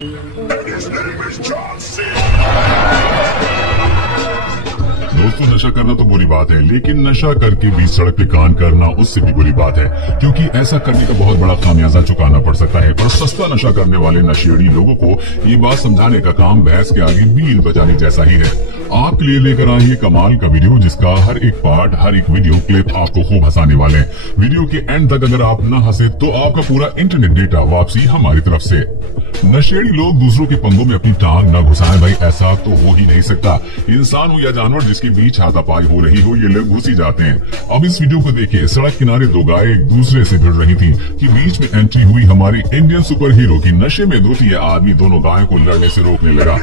दोस्तों, नशा करना तो बुरी बात है, लेकिन नशा करके भी सड़क पे कान करना उससे भी बुरी बात है, क्योंकि ऐसा करने का बहुत बड़ा खामियाजा चुकाना पड़ सकता है। पर सस्ता नशा करने वाले नशेड़ी लोगों को ये बात समझाने का काम भैंस के आगे बीन बजाने जैसा ही है। आपके लिए लेकर आए ये कमाल का वीडियो, जिसका हर एक पार्ट, हर एक वीडियो क्लिप आपको खूब हंसाने वाले हैं। वीडियो के एंड तक अगर आप न हंसे तो आपका पूरा इंटरनेट डेटा वापसी हमारी तरफ से। नशेड़ी लोग दूसरों के पंगों में अपनी टांग न घुसाएं भाई, ऐसा तो हो ही नहीं सकता। इंसान हो या जानवर जिसके बीच हाथापाई हो रही हो, ये लोग घुस ही जाते हैं। अब इस वीडियो को देखिए। सड़क किनारे दो गाय एक दूसरे से भिड़ रही थी कि बीच में एंट्री हुई हमारी इंडियन सुपर हीरो की नशे में धोती आदमी दोनों गायों को लड़ने से रोकने लगा।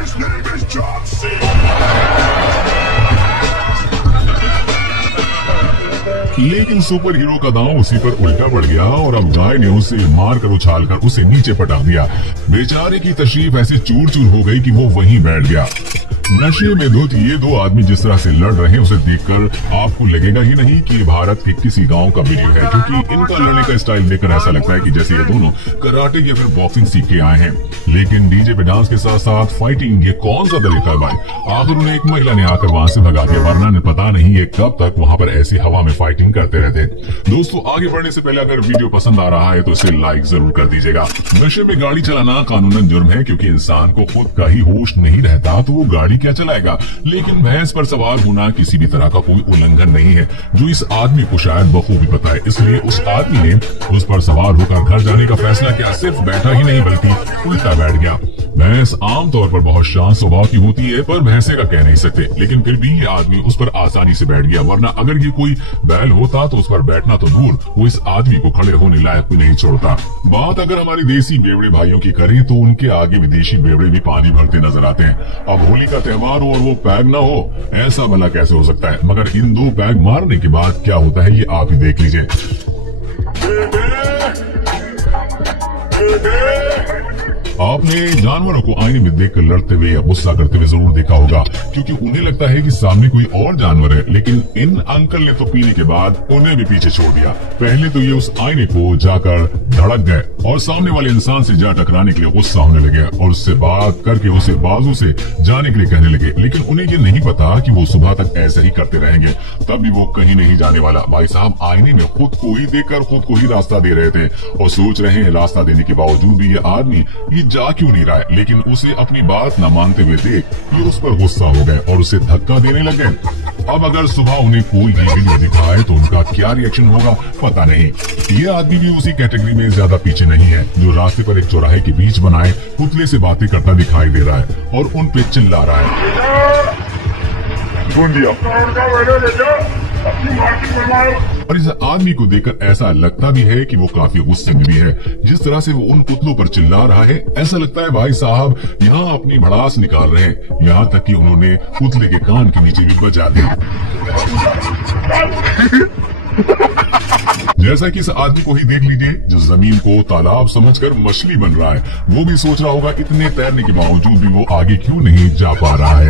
लेकिन सुपर हीरो का दांव उसी पर उल्टा पड़ गया और अब गाय ने उसे मारकर उछालकर उसे नीचे पटक दिया। बेचारे की तशरीफ ऐसे चूर चूर हो गई कि वो वहीं बैठ गया। नशे में धुत ये दो आदमी जिस तरह से लड़ रहे हैं, उसे देखकर आपको लगेगा ही नहीं कि ये भारत के किसी गांव का वीडियो है, क्योंकि इनका लड़ने का स्टाइल देखकर ऐसा लगता है कि जैसे ये दोनों कराटे या फिर बॉक्सिंग सीख के आए हैं। लेकिन डीजे पे डांस के साथ साथ फाइटिंग, ये कौन सा तरीका है भाई? आखिर उन्हें एक महिला ने आकर वहां से भगा दिया, वरना ने पता नहीं ये कब तक वहां पर ऐसी हवा में फाइटिंग करते रहते। दोस्तों, आगे बढ़ने से पहले अगर वीडियो पसंद आ रहा है तो इसे लाइक जरूर कर दीजिएगा। नशे में गाड़ी चलाना कानूनन जुर्म है, क्योंकि इंसान को खुद का ही होश नहीं रहता तो वो गाड़ी क्या चलाएगा। लेकिन भैंस पर सवार होना किसी भी तरह का कोई उल्लंघन नहीं है, जो इस आदमी को शायद बखूबी पता है। इसलिए उस आदमी ने उस पर सवार होकर घर जाने का फैसला किया। सिर्फ बैठा ही नहीं बल्कि उल्टा बैठ गया। भैंस आमतौर पर बहुत शांत स्वभाव की होती है, पर भैंसे का कह नहीं सकते। लेकिन फिर भी ये आदमी उस पर आसानी से बैठ गया, वरना अगर ये कोई बैल होता तो उस पर बैठना तो दूर, वो इस आदमी को खड़े होने लायक भी नहीं छोड़ता। बात अगर हमारी देसी बेवड़े भाइयों की करें तो उनके आगे विदेशी बेवड़े भी पानी भरते नजर आते हैं। अब होली का त्योहार हो और वो पैग ना हो, ऐसा भला कैसे हो सकता है? मगर इन दो पैग मारने के बाद क्या होता है ये आप ही देख लीजिए। आपने जानवरों को आईने में देखकर लड़ते हुए या गुस्सा करते हुए जरूर देखा होगा, क्योंकि उन्हें लगता है कि सामने कोई और जानवर है। लेकिन इन अंकल ने तो पीने के बाद उन्हें भी पीछे छोड़ दिया। पहले तो ये उस आईने को जाकर धड़क गए और सामने वाले इंसान से जा टकराने के लिए गुस्सा होने लगे और उससे बात करके उसे बाजू से जाने के लिए कहने लगे। लेकिन उन्हें ये नहीं पता कि वो सुबह तक ऐसे ही करते रहेंगे, तब भी वो कहीं नहीं जाने वाला। भाई साहब आईने में खुद को ही देखकर खुद को ही रास्ता दे रहे थे और सोच रहे हैं रास्ता देने के बावजूद भी ये आदमी जा क्यों नहीं रहा है। लेकिन उसे अपनी बात न मानते हुए देख ये उस पर गुस्सा हो गए और उसे धक्का देने लगे। अब अगर सुबह उन्हें कोई ये वीडियो दिखाए तो उनका क्या रिएक्शन होगा पता नहीं। ये आदमी भी उसी कैटेगरी में ज्यादा पीछे नहीं है, जो रास्ते पर एक चौराहे के बीच बनाए पुतले से बातें करता दिखाई दे रहा है और उन पे चिल्ला रहा है। और इस आदमी को देखकर ऐसा लगता भी है कि वो काफी गुस्से में भी है। जिस तरह से वो उन पुतलों पर चिल्ला रहा है, ऐसा लगता है भाई साहब यहाँ अपनी भड़ास निकाल रहे हैं। यहाँ तक कि उन्होंने पुतले के कान के नीचे भी बजा दिया। जैसा कि इस आदमी को ही देख लीजिए, जो जमीन को तालाब समझकर मछली बन रहा है। वो भी सोच रहा होगा इतने तैरने के बावजूद भी वो आगे क्यों नहीं जा पा रहा है।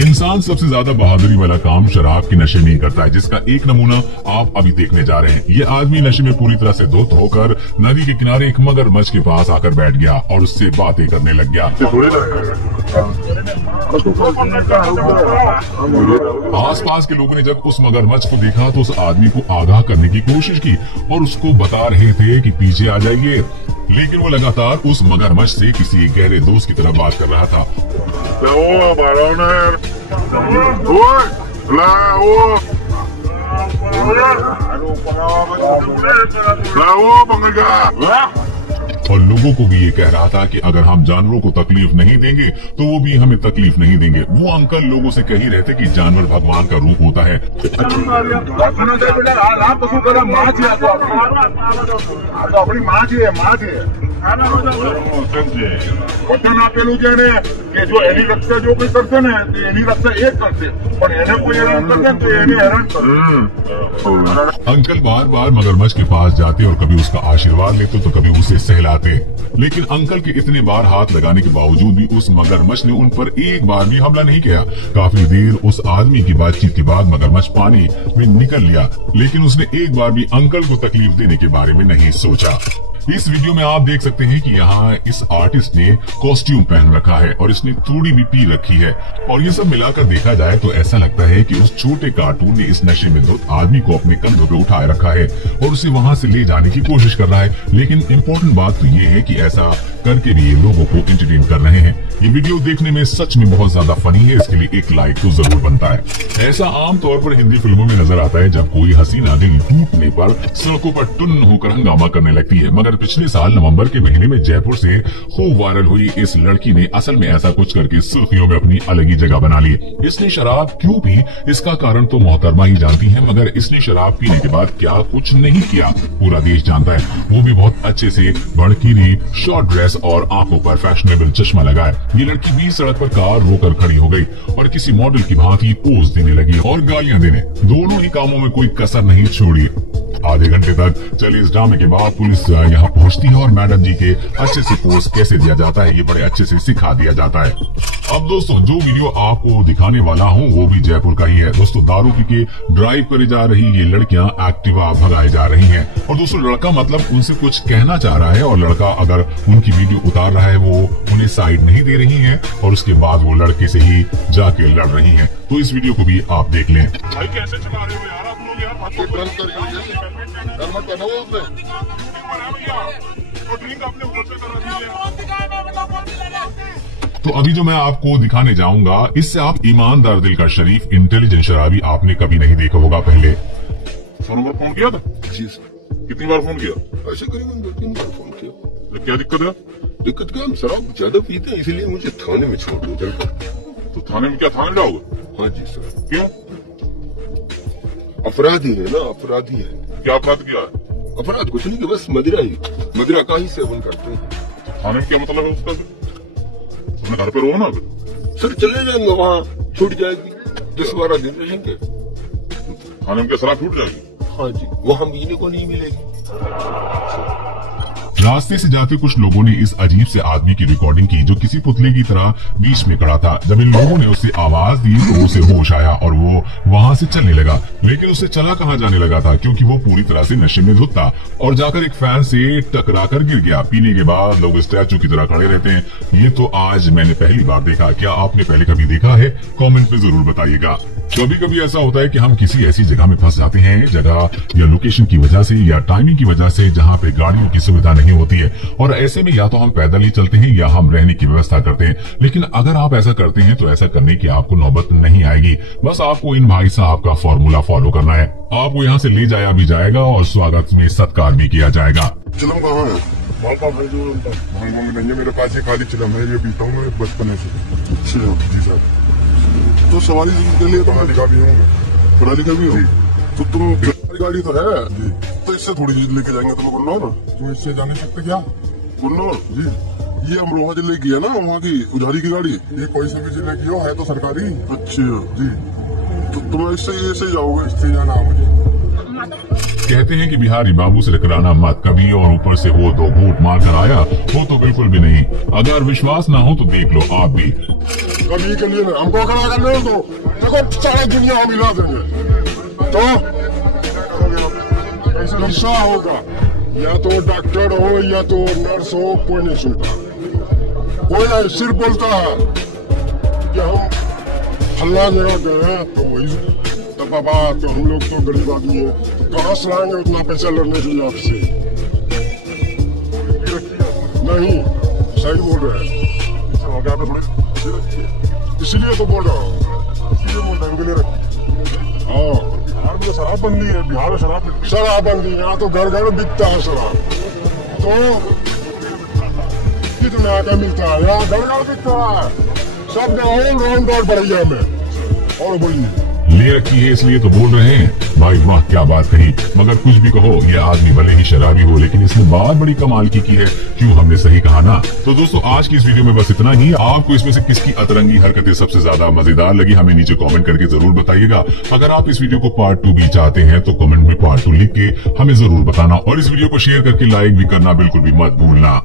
इंसान सबसे ज्यादा बहादुरी वाला काम शराब के नशे में ही करता है, जिसका एक नमूना आप अभी देखने जा रहे हैं। ये आदमी नशे में पूरी तरह से धुत होकर नदी के किनारे एक मगरमच्छ के पास आकर बैठ गया और उससे बातें करने लग गया। आसपास के लोगों ने जब उस मगरमच्छ को देखा तो उस आदमी को आगाह करने की कोशिश की और उसको बता रहे थे कि पीछे आ जाइए। लेकिन वो लगातार उस मगरमच्छ से किसी गहरे दोस्त की तरह बात कर रहा था। और लोगों को भी ये कह रहा था कि अगर हम जानवरों को तकलीफ नहीं देंगे तो वो भी हमें तकलीफ नहीं देंगे। वो अंकल लोगों से कह ही रहे थे कि जानवर भगवान का रूप होता है। अपनी माँ की है વચન આપેલું છે ને કે જો એની રક્ષા જો કોઈ કરશે ને તો એની રક્ષા એ કરશે, પણ એને કોઈ હેરાન કરશે તો એને હેરાન કરશે। अंकल बार बार मगरमच्छ के पास जाते और कभी उसका आशीर्वाद लेते तो कभी उसे सहलाते। लेकिन अंकल के इतने बार हाथ लगाने के बावजूद भी उस मगरमच्छ ने उन पर एक बार भी हमला नहीं किया। काफी देर उस आदमी की बातचीत के बाद मगरमच्छ पानी में निकल लिया, लेकिन उसने एक बार भी अंकल को तकलीफ देने के बारे में नहीं सोचा। इस वीडियो में आप देख सकते हैं कि यहाँ इस आर्टिस्ट ने कॉस्ट्यूम पहन रखा है और इसने थोड़ी भी पी रखी है, और ये सब मिलाकर देखा जाए तो ऐसा लगता है कि उस छोटे कार्टून ने इस नशे में धुत आदमी को अपने कंधों पे उठाए रखा है और उसे वहां से ले जाने की कोशिश कर रहा है। लेकिन इम्पोर्टेंट बात तो ये है कि ऐसा करके भी ये लोगों को एंटरटेन कर रहे हैं। ये वीडियो देखने में सच में बहुत ज्यादा फनी है, इसके लिए एक लाइक तो जरूर बनता है। ऐसा आमतौर पर हिंदी फिल्मों में नजर आता है जब कोई हसीना दिल टूटने पर सड़कों पर टुन्न होकर हंगामा करने लगती है, मगर पिछले साल नवंबर के महीने में जयपुर से खूब वायरल हुई इस लड़की ने असल में ऐसा कुछ करके सुर्खियों में अपनी अलग ही जगह बना ली। इसने शराब क्यों पी, इसका कारण तो मोहतरमा ही जानती है, मगर इसने शराब पीने के बाद क्या कुछ नहीं किया पूरा देश जानता है। वो भी बहुत अच्छे से भड़कीली शॉर्ट ड्रेस और आंखों पर फैशनेबल चश्मा लगाए। ये लड़की बीच सड़क पर कार रोकर खड़ी हो गई और किसी मॉडल की भांति पोज देने लगी और गालियां देने। दोनों ही कामों में कोई कसर नहीं छोड़ी। आधे घंटे तक चली इस ड्रामे के बाद पुलिस यहाँ पहुंचती है और मैडम जी के अच्छे से पोज कैसे दिया जाता है ये बड़े अच्छे से सिखा दिया जाता है। अब दोस्तों जो वीडियो आपको दिखाने वाला हूँ वो भी जयपुर का ही है। दोस्तों दारू पी के ड्राइव करे जा रही ये लड़कियां एक्टिवा भगाए जा रही हैं, और दोस्तों लड़का मतलब उनसे कुछ कहना चाह रहा है और लड़का अगर उनकी वीडियो उतार रहा है वो उन्हें साइड नहीं दे रही है और उसके बाद वो लड़के से ही जाके लड़ रही है। तो इस वीडियो को भी आप देख लें। भाई कैसे चला रहे हो यार आप लोग यार, तो अभी जो मैं आपको दिखाने जाऊंगा इससे आप ईमानदार दिल का शरीफ इंटेलिजेंट शराबी आपने कभी नहीं देखा होगा पहले। फोन पर फोन किया था? जी सर। कितनी बार फोन किया? ऐसे करीबन 2-3 बार फोन किया। तो क्या दिक्कत है? दिक्कत क्या, हम शराब ज्यादा पीते हैं इसलिए मुझे थाने में छोड़ दो जल्द। तो थाने में क्या, थाने में जाओगे? हाँ जी सर। क्यों? अपराधी है ना, अपराधी है। क्या अपराध किया है? अपराध कुछ नहीं कि बस मदिरा का ही सेवन करते हैं। थाने में क्या मतलब है उसका? अपने घर पे रहो ना। सर चले जाएंगे वहाँ, छूट जाएगी, 10-12 दिन रहेंगे। थाने में क्या शराब छूट जाएगी? हाँ जी, वहाँ पीने को नहीं मिलेगी। रास्ते से जाते कुछ लोगों ने इस अजीब से आदमी की रिकॉर्डिंग की जो किसी पुतले की तरह बीच में खड़ा था। जब इन लोगों ने उसे आवाज दी तो उसे होश आया और वो वहां से चलने लगा, लेकिन उसे चला कहाँ जाने लगा था क्योंकि वो पूरी तरह से नशे में धुत था और जाकर एक फैन से टकरा कर गिर गया। पीने के बाद लोग स्टैचू की तरह खड़े रहते हैं। ये तो आज मैंने पहली बार देखा। क्या आपने पहले कभी देखा है? कॉमेंट में जरूर बताइएगा। कभी कभी ऐसा होता है कि हम किसी ऐसी जगह में फंस जाते हैं, जगह या लोकेशन की वजह से या टाइमिंग की वजह से जहाँ पे गाड़ियों की सुविधा नहीं होती है, और ऐसे में या तो हम पैदल ही चलते हैं या हम रहने की व्यवस्था करते हैं। लेकिन अगर आप ऐसा करते हैं तो ऐसा करने की आपको नौबत नहीं आएगी। बस आपको इन भाई साहब का फॉर्मूला फॉलो करना है। आपको यहाँ से ले जाया भी जाएगा और स्वागत में सत्कार भी किया जाएगा। चिलम कहाँ है? भाई जो नहीं है मेरे पास, ये खाली चिलम है, ये पीता हूँ मैं बचपन से। जी सर। तो सवारी के लिए तो मैं लिखा भी हूँ, पढ़ा लिखा भी हूँ। तो तुम गाड़ी तो है जी, तो इससे थोड़ी चीज लेके जाएंगे तुम गुन्नौर। तुम इससे जा नहीं सकते क्या? गुन्नौर जी, ये अमरोहा जिले की है ना, वहाँ की उजारी की गाड़ी। ये कोई से भी जिले की हो, है तो सरकारी। अच्छा जी, तो तुम इससे जाओगे? इससे जाना मुझे। कहते हैं कि बिहारी बाबू से टकराना मत कभी, और ऊपर से वो 2 घूंट मार कर आया वो तो बिल्कुल भी नहीं। अगर विश्वास ना हो तो देख लो आप भी। कभी के लिए हमको खड़ा करने दो, देखो सारा दुनिया हम हिला देंगे। तो ऐसा होगा, या तो डॉक्टर हो या तो नर्स हो, कोई नहीं सुनता। कोई नहीं, सिर्फ बोलता है कि हम फल्ला जगह गए हैं तो वही बाबा, तो हम लोग तो गरीब आदमी है, तो कहाँ से लाएंगे उतना पैसा लड़ने के लिए आपसे? नहीं, सही बोल रहे हैं, इसलिए तो बोल रहा हूँ, इसलिए बोल रहे हैं। हाँ, बिहार में शराबबंदी है, बिहार में शराबबंदी, यहाँ तो घर घर बिकता है शराब। तो कितना का मिलता है? यहाँ घर घर बिकता है, सब राउंड बढ़िया में। और बोलिए, ले रखी है इसलिए तो बोल रहे हैं। भाई वाह क्या बात कही। मगर कुछ भी कहो, ये आदमी भले ही शराबी हो लेकिन इसने बात बड़ी कमाल की है। क्यों, हमने सही कहा ना। तो दोस्तों आज की इस वीडियो में बस इतना ही। आपको इसमें से किसकी अतरंगी हरकतें सबसे ज्यादा मजेदार लगी हमें नीचे कमेंट करके जरूर बताइएगा। अगर आप इस वीडियो को पार्ट 2 भी चाहते हैं तो कमेंट में पार्ट 2 लिख के हमें जरूर बताना, और इस वीडियो को शेयर करके लाइक भी करना बिल्कुल भी मत भूलना।